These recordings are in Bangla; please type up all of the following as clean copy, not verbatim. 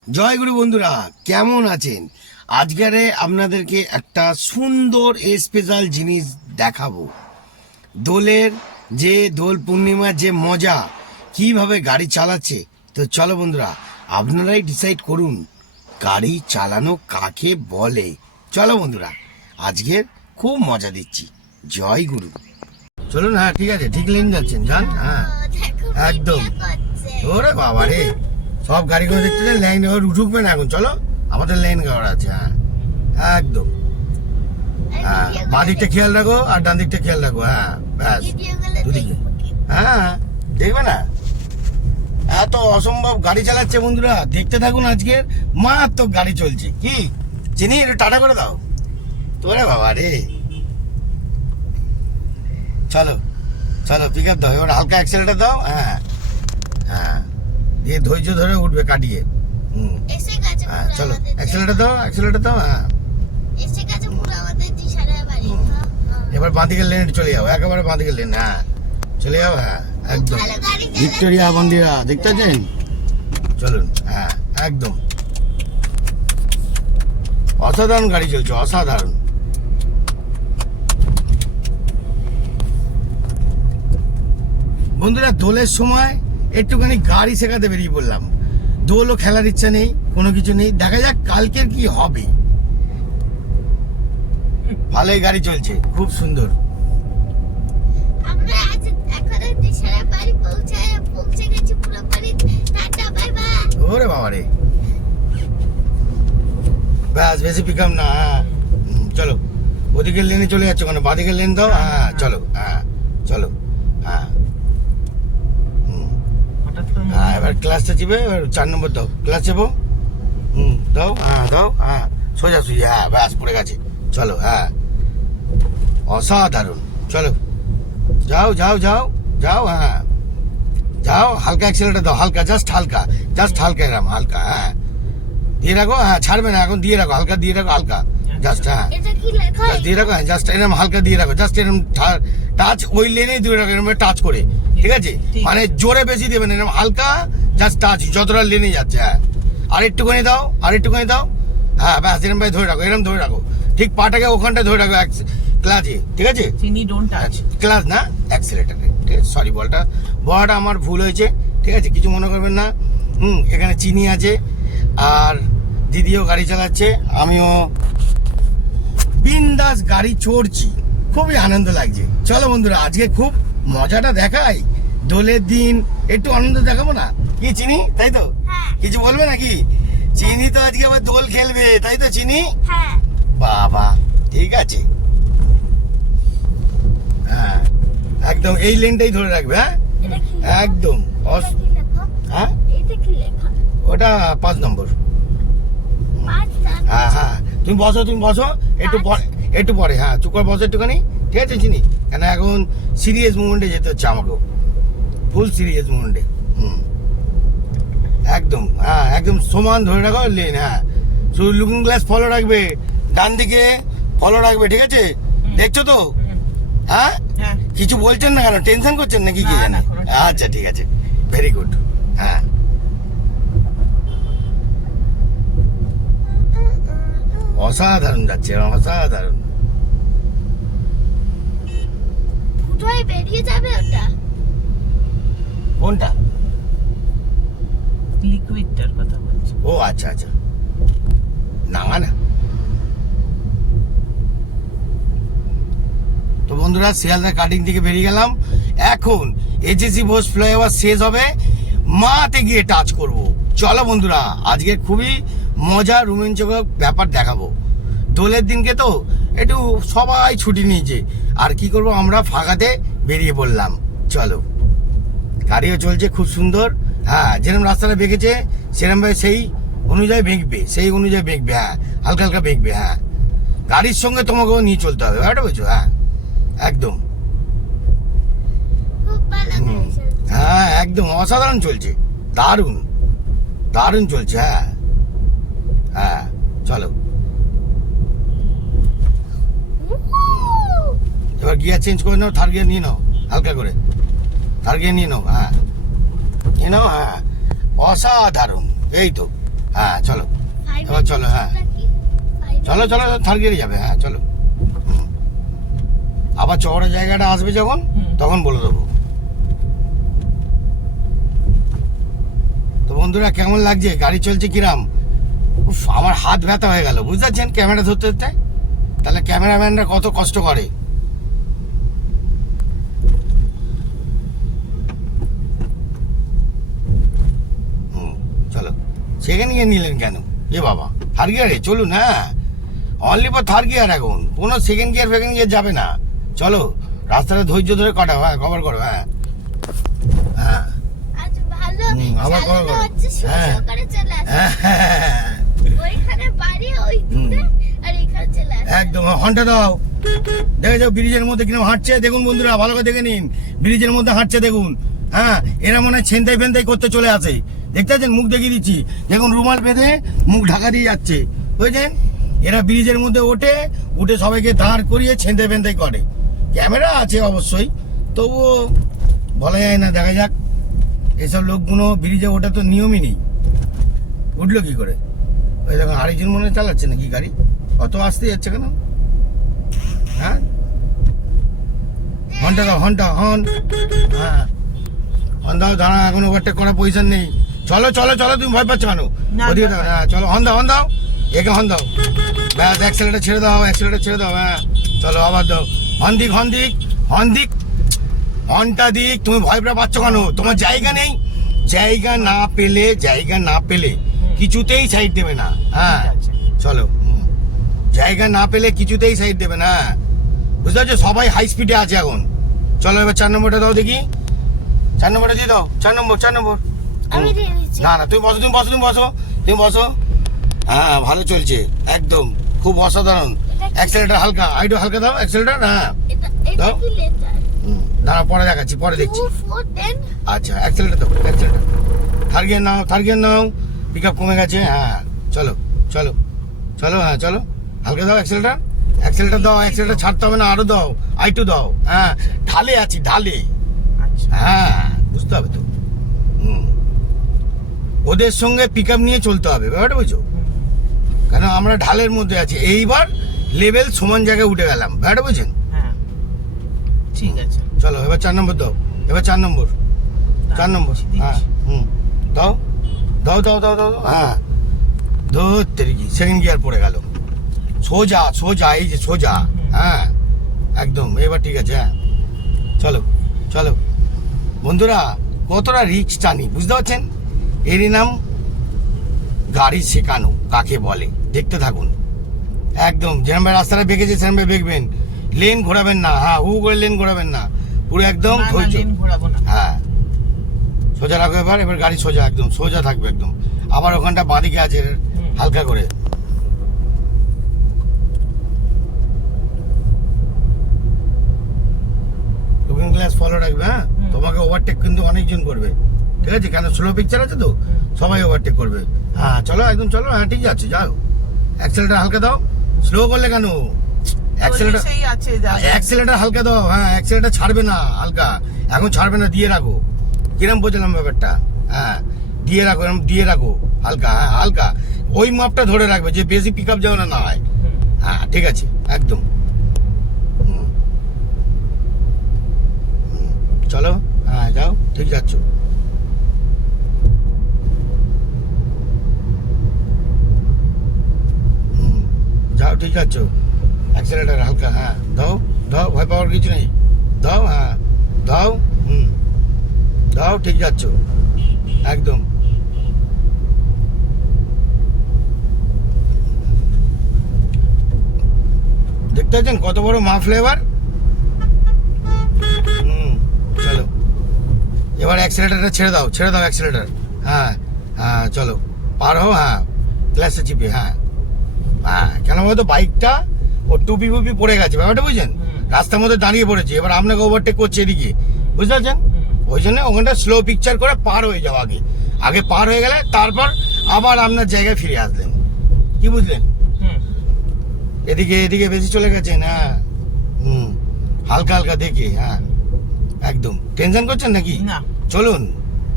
জয় গুরু বন্ধুরা, কেমন আছেন? আজকেরে আপনাদেরকে একটা সুন্দর স্পেশাল জিনিস দেখাবো। দোলের যে দোল পূর্ণিমার যে মজা, কিভাবে গাড়ি চালাচ্ছে। তো চলো বন্ধুরা, আপনারাই ডিসাইড করুন গাড়ি চালানো কাকে বলে। চলো বন্ধুরা, আজকের খুব মজা দিচ্ছি। জয় গুরু। চলুন, হ্যাঁ ঠিক আছে, ঠিক লেন যাচ্ছেন, যান। হ্যাঁ একদম। ওরে বাবা রে, সব গাড়িগুলো দেখতে লাইন ঢুকবে না এখন। চলো, আমাদের লাইন গাড়ি আছে। হ্যাঁ একদম। হ্যাঁ, বাঁ দিকটা খেয়াল রাখো আর ডান দিকটা খেয়াল রাখো। হ্যাঁ ব্যাস, দুদিকে। হ্যাঁ দেখবে না, এত অসম্ভব গাড়ি চালাচ্ছে বন্ধুরা। দেখতে থাকুন, আজকের মারাত্মক গাড়ি চলছে। কি চিনি, একটু টাটা করে দাও। তোরে বাবা রে, চলো চলো, পিক আপ দাও, এবার হালকা অ্যাক্সেলেটার দাও। হ্যাঁ হ্যাঁ, দিয়ে ধৈর্য ধরে উঠবে কাটিয়ে। হ্যাঁ চলো, অ্যাক্সেলেটার দাও, অ্যাক্সেলেটার দাও। হ্যাঁ এবার বাঁ দিকের লেনে চলে যাও, একেবারে বাঁ দিকের লেন। হ্যাঁ চলে যাও। হ্যাঁ একদম, ভিক্টোরিয়া মন্দিরা দেখতে পাচ্ছেন। চলুন, হ্যাঁ একদম অসাধারণ গাড়ি চলছে, অসাধারণ। বন্ধুরা, দোলের সময় একটুখানি গাড়ি শেখাতে বেরিয়ে পড়লাম। দোলও খেলার ইচ্ছা নেই, কোনো কিছু নেই, দেখা যাক কালকের কি হবে। ভালোই গাড়ি চলছে, খুব সুন্দর। ওরে বাবা রে, ব্যাস, বেশি পিকাম না। হ্যাঁ চলো, ওদিকের লেনে চলে যাচ্ছে, মানে বাদিকের লেন দাও। হ্যাঁ চলো, হ্যাঁ চলো। হ্যাঁ হ্যাঁ, এবার ক্লাসটা চিপে, এবার 4 নম্বর দাও, ক্লাস চেপো। দাও। হ্যাঁ দাও। হ্যাঁ সোজা সুজি। হ্যাঁ ব্যাস, পড়ে গেছে। চলো, হ্যাঁ অসাধারণ। চলো, যাও যাও যাও যাও। হ্যাঁ যাও, হালকা অ্যাক্সিলেটার দাও, হালকা, জাস্ট হালকা, জাস্ট হালকা, এরকম হালকা। হ্যাঁ দিয়ে রাখো। হ্যাঁ ছাড়বে না, এখন দিয়ে রাখো, হালকা দিয়ে রাখো, হালকা জাস্ট। হ্যাঁ দিয়ে রাখো। হ্যাঁ জাস্ট এরকম হালকা দিয়ে রাখো, জাস্ট এরকম টাচ, ওই লেনেই দিয়ে রাখো, এরকম টাচ করে। ঠিক আছে, মানে জোরে বেশি দেবেন, এরকম হালকা জাস্ট টাচ, যতটা লেনে যাচ্ছে। হ্যাঁ আর একটুখানি দাও, আর একটুখানি দাও। হ্যাঁ ব্যাস, এরকম ভাই ধরে রাখো, এরকম ধরে রাখো, ঠিক পাটাকে ওখানটা ধরে রাখো ক্লাচে। ঠিক আছে, ক্লাচ না, অ্যাক্সিলেটারে। ঠিক আছে, সরি, বলটা আমার ভুল হয়েছে। ঠিক আছে, কিছু মনে করবেন না। এখানে চিনি আছে, আর দিদিও গাড়ি চালাচ্ছে, আমিও বিন্দাস গাড়ি চড়ছি, খুবই আনন্দ লাগছে। চলো বন্ধুরা, আজকে খুব মজাটা দেখাই। দোলের দিন একটু আনন্দ দেখাবো না? কি চিনি, তাই তো? কিছু বলবে নাকি? চিনি তো আজকে আবার দোল খেলবে, তাই তো চিনি? বাবা, ঠিক আছে। হ্যাঁ একদম, এই লেনটাই ধরে রাখবে। হ্যাঁ একদম। হ্যাঁ ওটা 5 নম্বর। হ্যাঁ হ্যাঁ, তুমি বসো, তুমি বসো, একটু পরে। হ্যাঁ চুপ করে বসো একটুখানি। ঠিক আছে চিনি, কেন এখন সিরিয়াস মুভমেন্টে যেতে হচ্ছে আমাকেও, ফুল সিরিয়াস মুভমেন্টে। একদম। হ্যাঁ একদম সমান ধরে রাখো লেন। হ্যাঁ শুধু লুকিং গ্লাস ফলো রাখবে, ডান দিকে ফলো রাখবে। ঠিক আছে, দেখছো তো? হ্যাঁ কিছু বলছেন না কেন, টেনশন করছেন নাকি কি জানি? আচ্ছা ঠিক আছে, ভেরি গুড। হ্যাঁ অসাধারণ যাচ্ছে, অসাধারণ। বেরিয়ে যাবে ওটা কোনটা? লিকুইডটার কথা বলছি। ও আচ্ছা আচ্ছা, না না। তো বন্ধুরা, শিয়ালদা কাটিং থেকে বেরিয়ে গেলাম। এখন এজেসি বোস ফ্লাইওভার শেষ হবে, মাতে গিয়ে টাচ করব। চলো বন্ধুরা, আজকে খুবই মজা রোমাঞ্চকর ব্যাপার দেখাবো। দোলের দিনকে তো একটু সবাই ছুটি নিয়েছে, আর কি করব, আমরা ফাঁকাতে বেরিয়ে পড়লাম। চলো, গাড়িও চলছে খুব সুন্দর। হ্যাঁ যেরকম রাস্তাটা বেঁকেছে সেরকম ভাবে সেই অনুযায়ী বেঁকবে, সেই অনুযায়ী বেঁকবে। হ্যাঁ হালকা হালকা বেঁকবে। হ্যাঁ গাড়ির সঙ্গে তোমাকেও নিয়ে চলতে হবে, ব্যাপারটা বুঝছো? হ্যাঁ একদম। হ্যাঁ একদম অসাধারণ চলছে, দারুণ দারুণ চলছে। হ্যাঁ হ্যাঁ চলো, এবার গিয়ার চেঞ্জ করে নাও, থার্ড গিয়ার নিয়ে নাও, হালকা করে থার্ড গিয়ার নিয়ে নাও। হ্যাঁ নিয়ে নাও। হ্যাঁ অসাধারণ, এই তো হ্যাঁ চলো এবার চলো, হ্যাঁ চলো চলো থার্ড গিয়ারে যাবে, হ্যাঁ চলো। আবার চওড়া জায়গাটা আসবে যখন তখন বলে দেবো। তো বন্ধুরা কেমন লাগছে, গাড়ি চলছে কিরাম? উফ, আমার হাত ব্যথা হয়ে গেল, বুঝতে পারছেন, ক্যামেরা ধরতে ধরতে। তাহলে ক্যামেরাম্যানরা কত কষ্ট করে। চলো, সেখানে গিয়ে নিলেন কেন? এ বাবা, থার্ড গিয়ারে চলুন, হ্যাঁ অনলি ফর থার্ড গিয়ার, এখন কোনো সেকেন্ড গিয়ার ফেকেন্ড গিয়ার যাবে না। চলো, রাস্তাটা ধৈর্য ধরে কাটাও, হ্যাঁ কভার করো, হ্যাঁ হ্যাঁ আজ ভালো আবার কভার করো, হ্যাঁ হ্যাঁ হ্যাঁ ওইখানে বাড়ি ওই দূরে আর এখানে চলে আসে। একদম হর্নটা দাও। দেখে যাও ব্রিজের মধ্যে কিরকম হাঁটছে, দেখুন বন্ধুরা, ভালো করে দেখে নিন, ব্রিজের মধ্যে হাঁটছে দেখুন। হ্যাঁ, এরা মনে হয় ছেনতাই ফেনতাই করতে চলে আসে। দেখতে পাচ্ছেন, মুখ দেখিয়ে দিচ্ছি, দেখুন রুমাল বেঁধে মুখ ঢাকা দিয়ে যাচ্ছে, বুঝলেন? এরা ব্রিজের মধ্যে ওঠে, উঠে সবাইকে দাঁড় করিয়ে ছেনতাই ফেনতাই করে। ক্যামেরা আছে অবশ্যই, তবুও বলা যায় না, দেখা যাক। এসব লোকগুলো ব্রিজে ওঠা তো নিয়মই নেই, উঠলো কি করে? ওই দেখুন আরেকজন মনে হয় চালাচ্ছে নাকি গাড়ি, অত আসতে যাচ্ছে কেন? হ্যাঁ, হর্নটা দাও, হর্নটা হর্ন, হ্যাঁ হর্ন দাও, দাঁড়া, এখন ওভারটেক করার পজিশন নেই। চলো চলো চলো, তুমি ভয় পাচ্ছ কেন? না, ওদিকে না, দাও, হ্যাঁ চলো, হর্ন দাও, হর্ন দাও, একে হর্ন দাও, ব্যাস অ্যাক্সেলেটার ছেড়ে দাও, অ্যাক্সেলেটার ছেড়ে দাও, হ্যাঁ চলো আবার দাও, হর্ন দিক, হর্ন দিক, হর্ন দিক, হর্নটা দিক। তুমি ভয় পাচ্ছ কেন? তোমার জায়গা নেই, জায়গা না পেলে কিছুতেই সাইড দেবে না, হ্যাঁ ঠিক আছে। চলো, জায়গা না পেলে কিছুতেই সাইড দেবে না, বুঝতে পারছো? সবাই হাই স্পিডে আছে এখন। চলো এবার 4 নম্বরটা দাও দেখি, 4 নম্বরটা দিয়ে দাও, 4 নম্বর, 4 নম্বর। আমি দিয়ে দিচ্ছি। না না, তুমি বসো, তুমি বসো, তুমি বসো, তুমি বসো। হ্যাঁ ভালো চলছে একদম, খুব অসাধারণ। অ্যাক্সেলেটার হালকা, আইডো হালকা দাও অ্যাক্সেলেটার, হ্যাঁ এটা দাও। কি লেটার? দাঁড়া, পরে দেখাচ্ছি, পরে দেখছি। 2 4 10 আচ্ছা অ্যাক্সেলেটার দাও, অ্যাক্সেলেটার, থার্ড গিয়ার নাও, থার্ড গিয়ার নাও, পিক আপ কমে গেছে, হ্যাঁ চলো চলো চলো, হ্যাঁ চলো, হালকা দাও অ্যাক্সেলেটার, অ্যাক্সেলেটার দাও, অ্যাক্সেলেটার ছাড়তে হবে না, আরো দাও, আইটু দাও, হ্যাঁ ঢালে আছি, ঢালে, আচ্ছা, হ্যাঁ বুঝতে হবে তো। ওদের সঙ্গে পিক আপ নিয়ে চলতে হবে, ব্যাপারটা বুঝছো? কেন আমরা ঢালের মধ্যে আছি, এইবার লেভেল সমান জায়গায় উঠে গেলাম, ব্যাপারটা বুঝছেন? হ্যাঁ ঠিক আছে। চলো এবার 4 নম্বর দাও, এবার 4 নম্বর, 4 নম্বর, দিচ্ছি, হ্যাঁ দাও দাও দাও দাও দাও, হ্যাঁ ধরতে কি সেকেন্ড গিয়ার পড়ে গেল, সোজা সোজা, এই যে সোজা, হ্যাঁ একদম, এবার ঠিক আছে, হ্যাঁ চলো চলো। বন্ধুরা কতটা রিস্ক টানি, বুঝতে পারছেন? এরই নাম গাড়ি শেখানো কাকে বলে, দেখতে থাকুন। একদম যেরকম রাস্তাটা বেঁকেছে সেরকম বেঁকবেন, লেন ঘোরাবেন না, হ্যাঁ হু করে লেন ঘোরাবেন না, পুরো একদম না, না, ধৈর্য, লেন ঘোরাবো না। হ্যাঁ সোজা রাখো, এবার এবার গাড়ি সোজা, একদম সোজা থাকবে একদম। আবার ওখানটা বাঁদিকে আছে, হালকা করে, লুকিং গ্লাস ফলো রাখবে, হ্যাঁ তোমাকে ওভারটেক কিন্তু অনেকজন করবে, ঠিক আছে? কেন স্লো পিকচার আছে তো, সবাই ওভারটেক করবে। হ্যাঁ চলো একদম চলো, হ্যাঁ ঠিক আছে, যাও অ্যাক্সেলেটার হালকা দাও, স্লো করলে কেন? অ্যাক্সেলেটার, সেই আছে যা। অ্যাক্সেলেটার হালকা দাও, হ্যাঁ অ্যাক্সেলেটার ছাড়বে না, হালকা, এখন ছাড়বে না, দিয়ে রাখো। কিরম বোঝালাম ব্যাপারটা? হ্যাঁ দিয়ে রাখো, এরকম দিয়ে রাখো, হালকা, হ্যাঁ হালকা, ওই মাপটা ধরে রাখবে যে বেশি পিক আপ যেন না হয়, হ্যাঁ ঠিক আছে একদম। চলো, হ্যাঁ যাও, ঠিক যাচ্ছ। যাও ঠিক যাচ্ছ, অ্যাক্সেলেটার হালকা, হ্যাঁ দাও দাও, ভয় পাওয়ার কিছু নেই, দাও, হ্যাঁ দাও, দাও, ঠিক যাচ্ছ একদম। দেখতে পাচ্ছেন কত বড় মা ফ্লেভার। চলো এবার অ্যাক্সেলেটারটা ছেড়ে দাও, ছেড়ে দাও অ্যাক্সেলেটার, হ্যাঁ হ্যাঁ চলো পার হো, হ্যাঁ গ্লাসটা চিপে, হ্যাঁ হ্যাঁ কেন বলতো বাইকটা ও টুপি ফুপি পড়ে গেছে, ব্যাপারটা বুঝছেন? রাস্তার মধ্যে দাঁড়িয়ে পড়েছে, এবার আপনাকে ওভারটেক করছে এদিকে, বুঝতে পারছেন? ওই জন্য ওখানটা স্লো পিকচার করে পার হয়ে যাও, আগে আগে পার হয়ে গেলে তারপর আবার আপনার জায়গায় ফিরে আসলেন, কি বুঝলেন? এদিকে এদিকে বেশি চলে গেছেন, হ্যাঁ হালকা হালকা দেখে, হ্যাঁ একদম। টেনশন করছেন নাকি? না। চলুন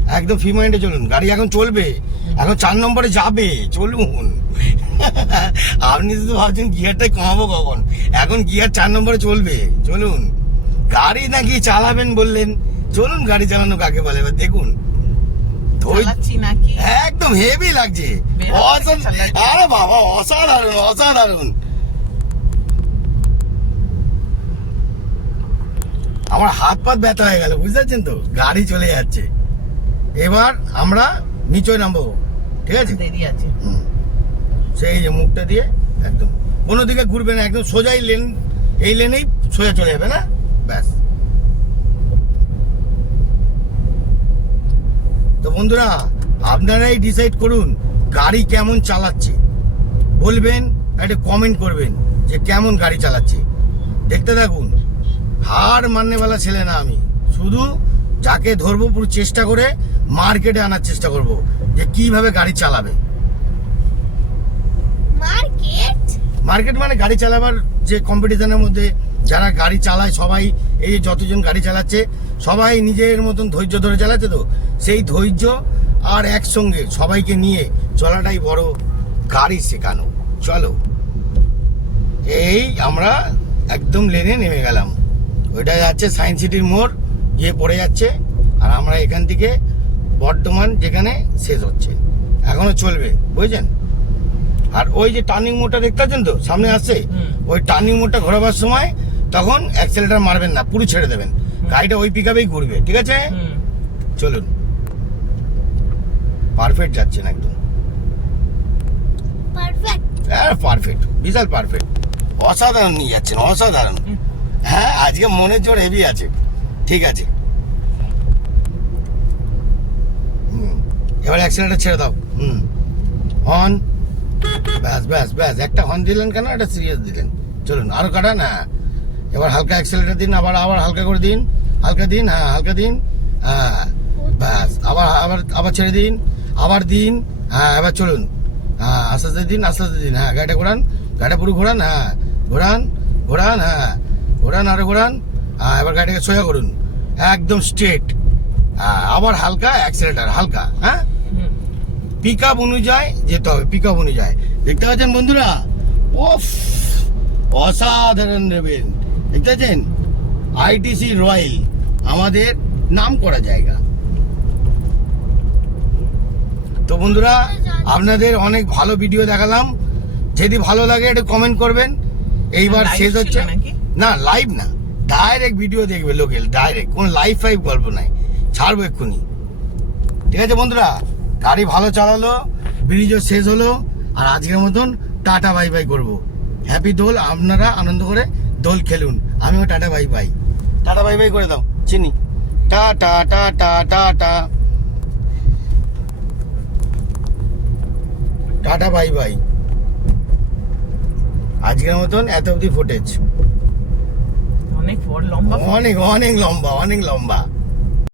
একদম ফ্রি মাইন্ডে চলুন, গাড়ি এখন চলবে, এখন 4 নম্বরে যাবে, চলুন। আপনি শুধু ভাবছেন গিয়ারটাই কমাবো কখন, এখন গিয়ার 4 নম্বরে চলবে, চলুন। গাড়ি নাকি চালাবেন বললেন, চলুন গাড়ি চালানো কাকে বলে এবার দেখুন। চালাচ্ছি নাকি? একদম হেভি লাগছে, আরে বাবা অসাধারণ অসাধারণ। আমার হাত পাত ব্যথা হয়ে গেল, বুঝতে পারছেন তো, গাড়ি চলে যাচ্ছে। এবার আমরা নিচে নামবো, ঠিক আছে? দেরি আছে। হুম। সেই যে মুখটা দিয়ে একদম কোনো দিকে ঘুরবে না, একদম সোজাই লেন, এই লেনেই সোজা চলে যাবে না, ব্যাস। তো বন্ধুরা আপনারাই ডিসাইড করুন গাড়ি কেমন চালাচ্ছে, বলবেন, একটা কমেন্ট করবেন যে কেমন গাড়ি চালাচ্ছে। দেখতে থাকুন, হার মাননেওয়ালা ছেলে না আমি, শুধু যাকে ধরবো পুরো চেষ্টা করে মার্কেটে আনার চেষ্টা করব যে কিভাবে গাড়ি চালাবে। মার্কেট মার্কেট মানে গাড়ি চালাবার যে কম্পিটিশনের মধ্যে যারা গাড়ি চালায়, সবাই এই যে যতজন গাড়ি চালাচ্ছে সবাই নিজের মতন ধৈর্য ধরে চালাচ্ছে, তো সেই ধৈর্য আর একসঙ্গে সবাইকে নিয়ে চলাটাই বড় গাড়ি শেখানো। চলো, এই আমরা একদম লেনে নেমে গেলাম, ওইটা যাচ্ছে সায়েন্স সিটির মোড় গিয়ে পড়ে যাচ্ছে, আর আমরা এখান থেকে বর্ধমান যেখানে শেষ হচ্ছে এখনো চলবে, বুঝছেন? আর ওই যে টার্নিং মোড়টা দেখতে পাচ্ছেন তো সামনে আসছে, ওই টার্নিং মোড়টা ঘোরাবার সময় তখন অ্যাক্সেলেটার মারবেন না, পুরো ছেড়ে দেবেন, গাড়িটা ওই পিকআপেই ঘুরবে, ঠিক আছে? চলুন, পারফেক্ট যাচ্ছেন একদম, পারফেক্ট। পারফেক্ট, বিশাল পারফেক্ট, অসাধারণ নিয়ে যাচ্ছেন, অসাধারণ। হ্যাঁ, আজকে মনের জোর হেভি আছে, ঠিক আছে। এবার অ্যাক্সিলেটার ছেড়ে দাও, হর্ন, ব্যাস ব্যাস ব্যাস, একটা হর্ন দিলেন কেন, একটা সিরিয়াস দিলেন, চলুন আরো কাটা না। এবার হালকা অ্যাক্সিলেটার দিন, আবার আবার হালকা করে দিন, হালকা দিন, হ্যাঁ হালকা দিন, হ্যাঁ ব্যাস, আবার আবার আবার ছেড়ে দিন, আবার দিন, হ্যাঁ এবার চলুন, হ্যাঁ আস্তে আস্তে দিন, আস্তে আস্তে দিন, হ্যাঁ গাড়িটা ঘোরান, গাড়িটা পুরো ঘোরান, হ্যাঁ ঘোরান ঘোরান, হ্যাঁ ঘোরান আরো ঘোরান, হ্যাঁ এবার গাড়িটাকে সোজা করুন, একদম স্ট্রেট, হ্যাঁ আবার হালকা অ্যাক্সিলেটার, হালকা, হ্যাঁ পিক আপ অনুযায়ী যেতে হবে, পিক আপ অনুযায়ী। দেখতে পাচ্ছেন বন্ধুরা, ওফ অসাধারণ দেবেন, দেখতে পাচ্ছেন আইটিসি রয়্যাল আমাদের নাম করা জায়গা। তো বন্ধুরা আপনাদের অনেক ভালো ভিডিও দেখালাম, যদি ভালো লাগে একটু কমেন্ট করবেন। এইবার Live শেষ হচ্ছে ছিল নাকি? না, লাইভ না, ডাইরেক্ট ভিডিও দেখবে লোকেল, ডাইরেক্ট, কোনো লাইভ ফাইভ গল্প নাই, ছাড়বো এক্ষুনি, ঠিক আছে বন্ধুরা? গাড়ি ভালো চালালো, ব্রিজও শেষ হলো, আর আজকের মতন টাটা বাই বাই করবো। হ্যাপি দোল, আপনারা আনন্দ করে দোল খেলুন, আমিও tata bye bye, tata bye bye করে দাও, চিনি, tata tata tata tata bye bye. আজকের মতন এত অবধি ফুটেজ, অনেক বড় লম্বা অনেক অনেক লম্বা, অনেক লম্বা।